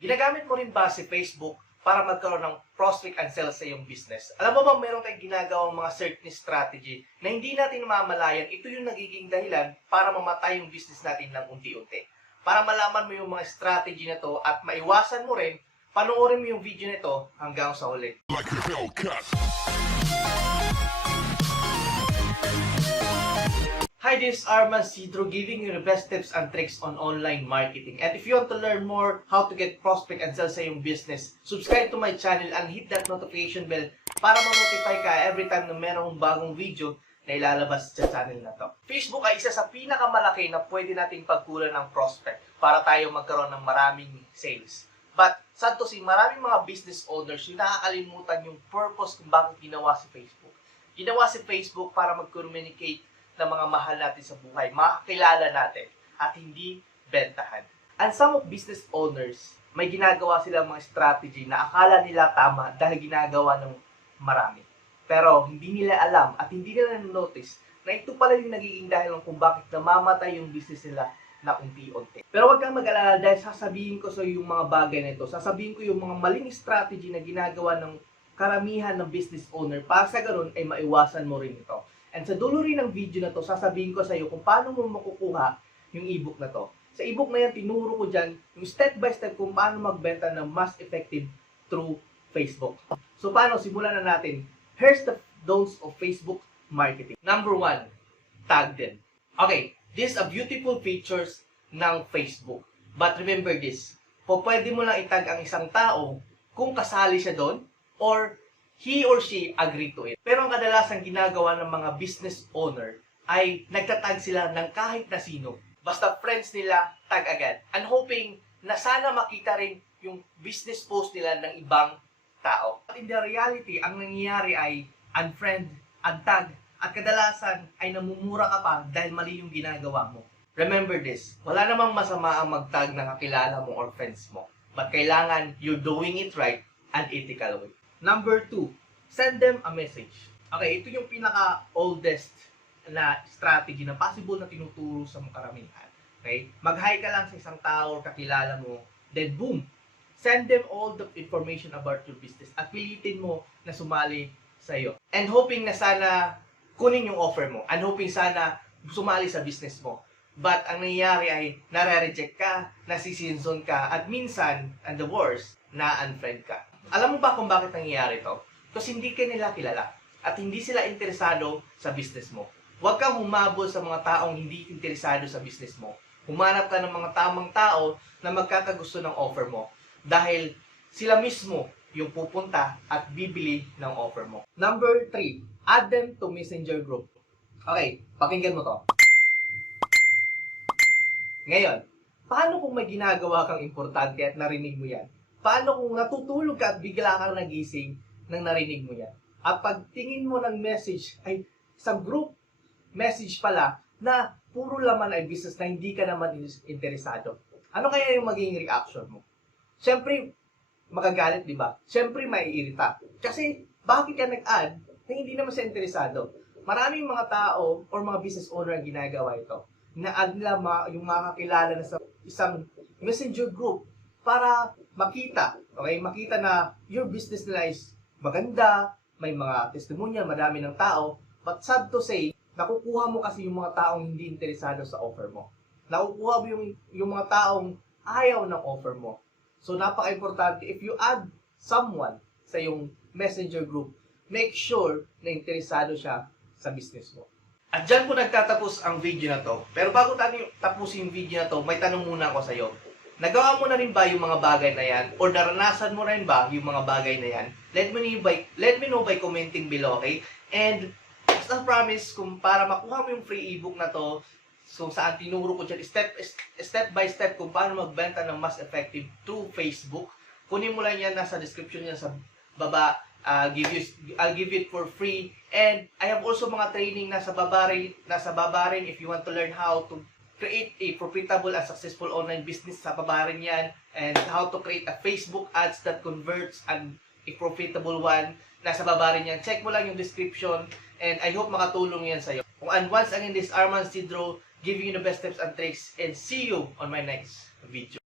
Ginagamit mo rin ba si Facebook para magkaroon ng prospect and sales sa iyong business? Alam mo ba meron tayong ginagawang mga certain strategy na hindi natin namamalayan, ito yung nagiging dahilan para mamatay yung business natin ng unti-unti. Para malaman mo yung mga strategy na to at maiwasan mo rin, panoorin mo yung video nito hanggang sa huli. Hi, this is Arman Sidro giving you the best tips and tricks on online marketing. And if you want to learn more how to get prospect and sell sa iyong business, subscribe to my channel and hit that notification bell para ma-notify ka every time na merong bagong video na ilalabas sa channel na to. Facebook ay isa sa pinakamalaki na pwede nating pagkulan ng prospect para tayo magkaroon ng maraming sales. But, sad to say, maraming mga business owners yung nakakalimutan yung purpose kung bakit ginawa si Facebook. Ginawa si Facebook para mag-communicate ng mga mahal natin sa buhay, makakilala natin, at hindi bentahan. And some of business owners, may ginagawa silang mga strategy na akala nila tama dahil ginagawa ng marami. Pero hindi nila alam at hindi nila notice na ito pala yung nagiging dahilan kung bakit namamatay yung business nila na unti-unti. Pero huwag kang mag-alala dahil sasabihin ko sa yung mga bagay na ito. Sasabihin ko yung mga maling strategy na ginagawa ng karamihan ng business owner para sa ganun ay maiwasan mo rin ito. And sa dulo rin ng video na to, sasabihin ko sa iyo kung paano mo makukuha yung ebook na to. Sa ebook na yan, tinuro ko dyan yung step by step kung paano magbenta ng mas effective through Facebook. So paano? Simulan na natin. Here's the don'ts of Facebook marketing. Number 1, tag them. Okay, these are beautiful features ng Facebook. But remember this, pwede mo lang itag ang isang tao kung kasali siya doon or he or she agree to it. Pero ang kadalasang ginagawa ng mga business owner ay nagtatag sila ng kahit na sino. Basta friends nila, tag agad. And hoping na sana makita rin yung business post nila ng ibang tao. But in the reality, ang nangyayari ay unfriend, untag, at kadalasan ay namumura ka pa dahil mali yung ginagawa mo. Remember this, wala namang masama ang magtag ng kakilala mo or friends mo. But kailangan you're doing it right and ethical way. Number 2, send them a message. Okay, ito yung pinaka-oldest na strategy na possible na tinuturo sa mga karamihan. Okay? Mag-hi ka lang sa isang tao or kakilala mo, then boom, send them all the information about your business at pilitin mo na sumali sa iyo. And hoping na sana kunin yung offer mo. And hoping sana sumali sa business mo. But ang nangyayari ay nare-reject ka, nasisinson ka, at minsan, and the worst, na-unfriend ka. Alam mo ba kung bakit nangyayari ito? Kasi hindi ka nila kilala at hindi sila interesado sa business mo. Huwag kang humabol sa mga taong hindi interesado sa business mo. Humanap ka ng mga tamang tao na magkakagusto ng offer mo dahil sila mismo yung pupunta at bibili ng offer mo. Number 3, add them to messenger group. Okay, pakinggan mo to. Ngayon, paano kung may ginagawa kang importante at narinig mo yan? Paano kung natutulog ka at bigla kang nagising nang narinig mo yan? At pagtingin mo ng message ay isang group message pala na puro laman ay business na hindi ka naman interesado. Ano kaya yung magiging reaction mo? Siyempre, magagalit, di ba? Siyempre, maiirita. Kasi, bakit ka nag-add na hindi naman siya interesado? Maraming mga tao or mga business owner ang ginagawa ito. Na-add nila yung mga kakilala na sa isang messenger group para makita, okay? Makita na your business nila is maganda, may mga testimonial, madami ng tao, but sad to say, nakukuha mo kasi yung mga taong hindi interesado sa offer mo. Nakukuha mo yung mga taong ayaw ng offer mo. So, napaka-importante, if you add someone sa yung messenger group, make sure na interesado siya sa business mo. At dyan po nagtatapos ang video na to. Pero bago tapusin yung video na to, may tanong muna ako sa iyo. Nagawa mo na rin ba yung mga bagay na yan? Or naranasan mo rin ba yung mga bagay na yan? Let me know by commenting below, okay? And as a promise, kung para makuha mo yung free ebook na to, so saan tinuro ko dyan, step by step kung paano magbenta ng mas effective through Facebook, kunin mo lang yan, nasa description niya sa baba. I'll give it for free. And I have also mga training nasa baba rin if you want to learn how to create a profitable and successful online business, sa baba rin yan. And how to create a Facebook ads that converts and a profitable one, nasa baba rin yan. Check mo lang yung description and I hope makatulong yan sa'yo. And once again, this is Arman Sidro giving you the best tips and tricks, and see you on my next video.